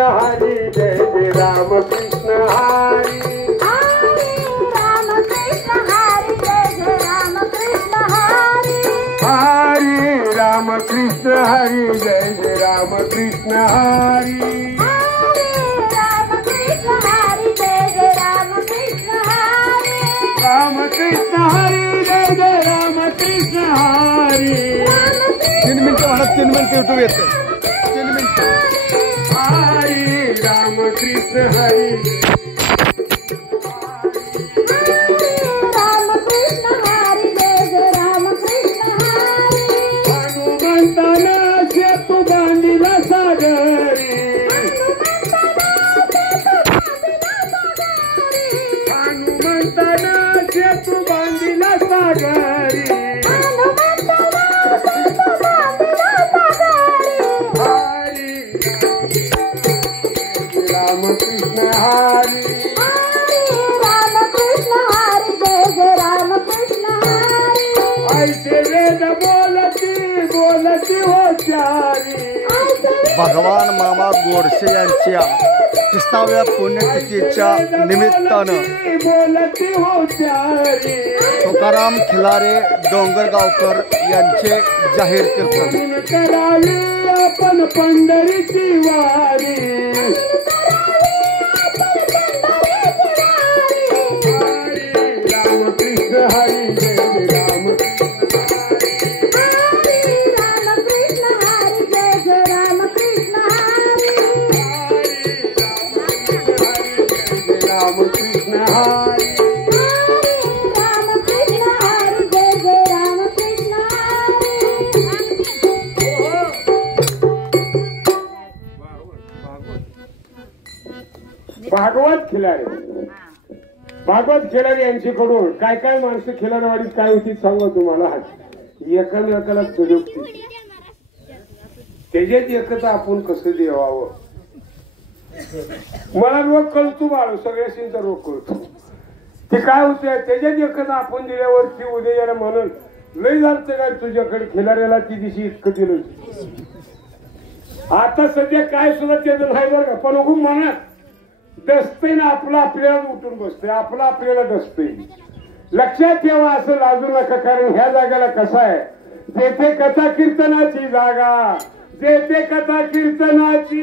हरी जय जय राम कृष्ण हरी राम कृष्ण हरी जय जय राम कृष्ण हरी हरी राम कृष्ण हरी जय जय राम कृष्ण हरी राम कृष्ण हरी जय जय राम कृष्ण हरी राम कृष्ण हरी जय जय राम कृष्ण हरी 3 मिनिटं म्हणत 3 मिनिटं युट्यूब येते 3 मिनिटं हरी राम कृष्ण हरी राम कृष्ण हरी जय जय राम कृष्ण हरी हनुमंताना सेतू बांधिला सागरी हनुमंताना सेतू बांधिला सागरी हरी राम कृष्ण हरी राम कृष्ण हरी जय जय राम कृष्ण हरी ऐसे वेद बोलती बोलती हो चारी भगवान मामा गोडसे यांच्या 30व्या पुण्यतिथीच्या निमित्तानं बोलती हो चारी तुकाराम खिलारे डोंगरगावकर यांचे जाहीर कीर्तन करावी आपण पंढरीची वारी हरी राम कृष्ण हरी जय जय राम राम कृष्ण हरी जय जय राम कृष्ण हरी राम कृष्ण हरी राम कृष्ण हरी जय जय राम कृष्ण भागवत खिलारे भागवत खिलारे यांच्याकडून काय काय माणसं खिलारवाडीत काय होती सांगू तुम्हाला एकामेकाला चढवती त्याच्यात एकच आपण कसं देवावं मला रोग कळतो बाळ सगळ्याशींचा रोग कळतो ते काय होते त्याच्यात एकच आपण दिल्यावरती उद्या याला म्हणून लय झालं काय तुझ्याकडे खिलाऱ्याला ती दिवशी इतकं दिलं आता सध्या काय सुद्धा त्याचं नाही बरं का पण उगून म्हणत डसते ना आपलं आपल्याला उठून बसते आपलं आपल्याला डसते लक्षात ठेवा असं लाजू नका कारण ह्या जागेला कसं आहे जेथे कथा कीर्तनाची जागा जेथे कथा कीर्तनाची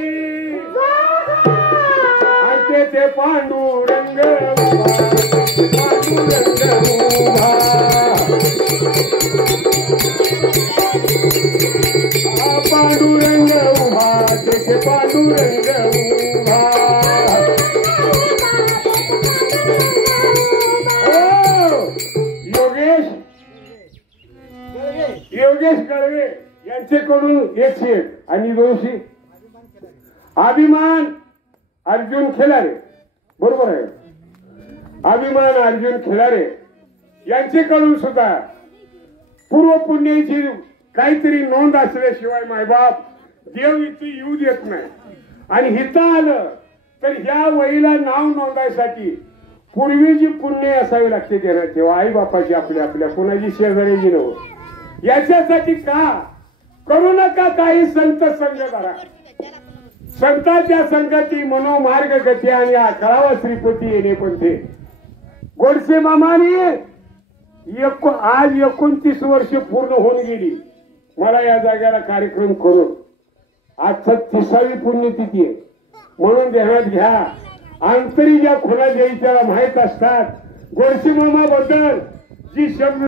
आणि तेथे पांडुरंग उभा पांडुरंग उभा तेथे पांडुरंग उभा योगेश कळवे यांच्याकडून 101 आणि 200 अभिमान अर्जुन खिलारे बरोबर आहे अभिमान अर्जुन खिलारे यांच्याकडून सुद्धा पूर्व पुण्याची काहीतरी नोंद असल्याशिवाय मायबाप देव इथे येऊ देत नाही आणि हिथं आलं तर ह्या वहीला नाव नोंदायसाठी पूर्वीची पुण्य असावी लागते देण्यात तेव्हा आई बापाची आपल्या आपल्या कोणाची शेजारीची नव्हती याच्यासाठी का करू नका काही संत संग धरा संतांच्या संगती मनोमार्ग गती आणि कळावा श्रीपती येणे पण ते गोडसे मामाने आज 29 वर्ष पूर्ण होऊन गेली मला या जागेला कार्यक्रम करून आज 36वी पुण्यतिथी आहे म्हणून ध्यानात घ्या अंतरी ज्या खुणा द्यायच्या माहीत असतात गोडसे मामा बद्दल जी शब्द